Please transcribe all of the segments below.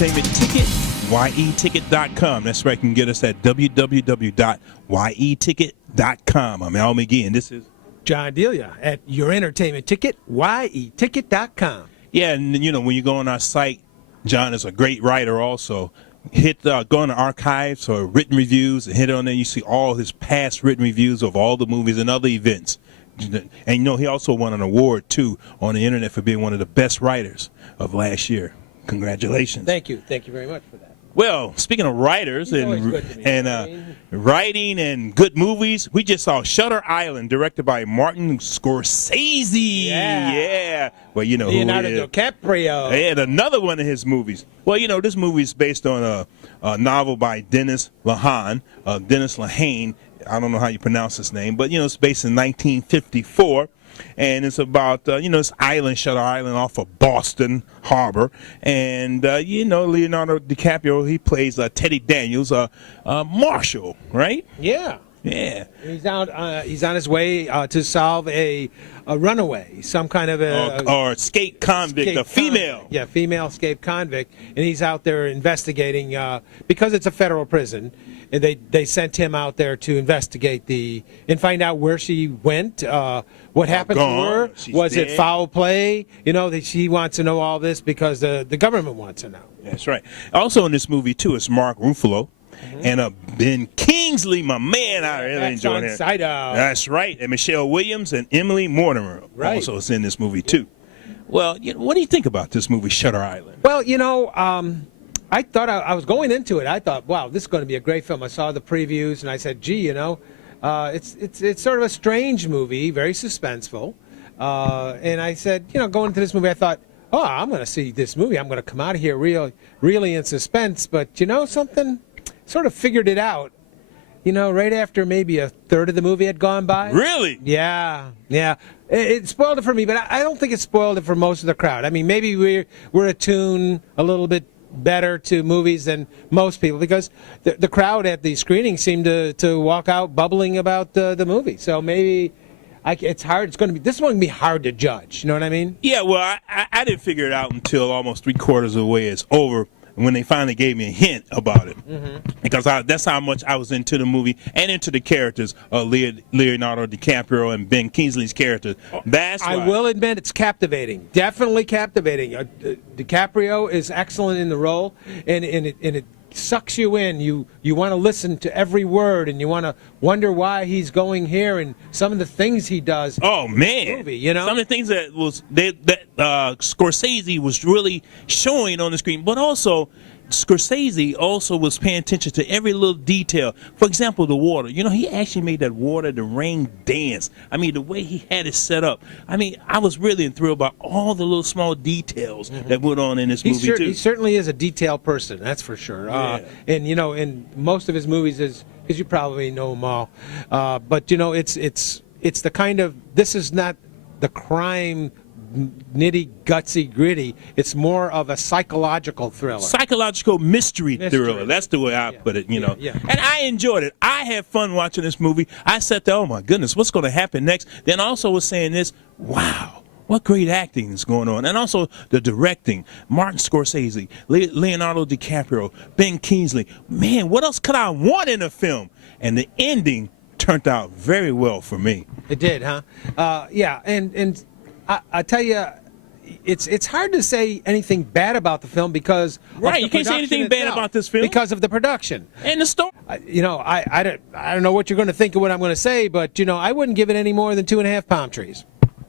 entertainment ticket, yeticket.com. That's right. You can get us at www.yeticket.com. I'm Al McGee, and this is John Delia at your entertainment ticket, yeticket.com. Yeah, and when you go on our site, John is a great writer also. Go on the archives or written reviews and hit it on there. You see all his past written reviews of all the movies and other events. And he also won an award too on the internet for being one of the best writers of last year. Congratulations. Thank you very much for that. Well, speaking of writers and writing and good movies, we just saw Shutter Island, directed by Martin Scorsese. Yeah. Well, Leonardo DiCaprio. And another one of his movies. Well, this movie is based on a novel by Dennis Lehane. Dennis Lehane, I don't know how you pronounce his name, but, it's based in 1954. And it's about, this island, Shutter Island, off of Boston Harbor. And, Leonardo DiCaprio, he plays Teddy Daniels, Marshall, right? Yeah. Yeah. He's on his way to solve a runaway, some kind of or escape convict, a female. Female escape convict. And he's out there investigating because it's a federal prison. And they sent him out there to investigate and find out where she went, what happened to her. Was dead. It foul play? She wants to know all this because the government wants to know. That's right. Also in this movie, too, is Mark Ruffalo. And Ben Kingsley, my man, I really enjoyed him. That's right. And Michelle Williams and Emily Mortimer also is in this movie, too. Well, what do you think about this movie, Shutter Island? Well, I thought I was going into it. I thought, wow, this is going to be a great film. I saw the previews, and I said, gee, it's sort of a strange movie, very suspenseful. And I said, going into this movie, I thought, oh, I'm going to see this movie. I'm going to come out of here really in suspense. But something, sort of figured it out. Right after maybe a third of the movie had gone by. Really? Yeah. It spoiled it for me, but I don't think it spoiled it for most of the crowd. I mean, maybe we're attuned a little bit better to movies than most people because the crowd at the screening seemed to walk out bubbling about the movie. So maybe it's hard. This is going to be hard to judge. You know what I mean? Yeah. Well, I didn't figure it out until almost 3/4 of the way it's over when they finally gave me a hint about it. Because that's how much I was into the movie and into the characters of Leonardo DiCaprio and Ben Kingsley's characters. That's why. I will admit it's captivating. Definitely captivating. DiCaprio is excellent in the role, and it sucks you in. You want to listen to every word, and you want to wonder why he's going here and some of the things he does. Oh man, in the movie, some of the things that Scorsese was really showing on the screen, but also Scorsese also was paying attention to every little detail. For example, the water. He actually made that water, the rain dance. I mean, the way he had it set up. I mean, I was really enthralled by all the little small details that went on in this movie, too. He certainly is a detailed person, that's for sure. Yeah. And, in most of his movies, because you probably know them all, but, it's the kind of, this is not the crime nitty gutsy gritty. It's more of a psychological thriller, psychological mystery thriller. That's the way I put it. And I enjoyed it. I had fun watching this movie. I sat there, oh my goodness, what's going to happen next? Then also was saying this, wow, what great acting is going on, and also the directing. Martin Scorsese, Leonardo DiCaprio, Ben Kingsley. Man, what else could I want in a film? And the ending turned out very well for me. It did, huh? Yeah, and I tell you, it's hard to say anything bad about the film because you can't say anything bad about this film because of the production and the story. I don't know what you're going to think of what I'm going to say, but I wouldn't give it any more than 2.5 palm trees.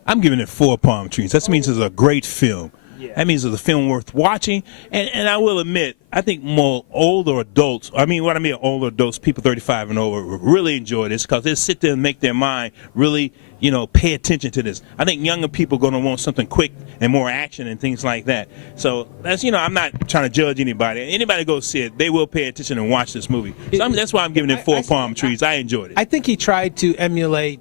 I'm giving it 4 palm trees. That means it's a great film. Yeah. That means it's a film worth watching. And I will admit, I think more older adults, older adults, people 35 and over, really enjoy this because they sit there and make their mind really, pay attention to this. I think younger people are going to want something quick and more action and things like that. So that's, I'm not trying to judge anybody. Anybody go see it, they will pay attention and watch this movie. So that's why I'm giving it 4 palm trees. I enjoyed it. I think he tried to emulate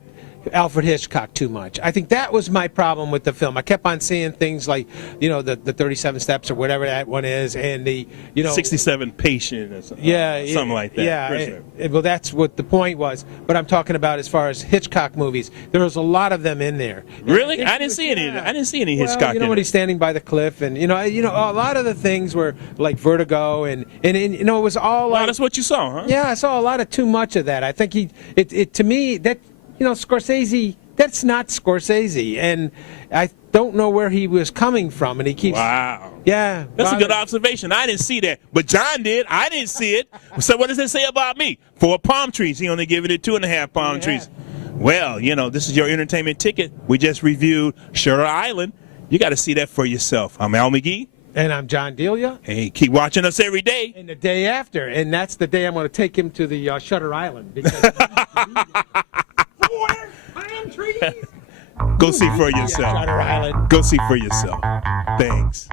Alfred Hitchcock too much. I think that was my problem with the film. I kept on seeing things like, the 37 Steps or whatever that one is, and the 67 Patient or something, something like that. Yeah, well, that's what the point was. But I'm talking about as far as Hitchcock movies. There was a lot of them in there. Really? I didn't see any. I didn't see any Hitchcock. When he's standing by the cliff, and a lot of the things were like Vertigo, and it was all. Wow, that's what you saw, huh? Yeah, I saw a lot of too much of that. I think to me that Scorsese. That's not Scorsese, and I don't know where he was coming from, and he keeps. Wow. Yeah. That's a good observation. I didn't see that, but John did. I didn't see it. So what does it say about me? 4 palm trees. He only giving it 2.5 palm trees. Well, this is your entertainment ticket. We just reviewed Shutter Island. You got to see that for yourself. I'm Al McGee. And I'm John Delia. Hey, keep watching us every day. And the day after, and that's the day I'm going to take him to the Shutter Island. Because 4 palm trees. Go see for yourself. Shutter Island. Go see for yourself. Thanks.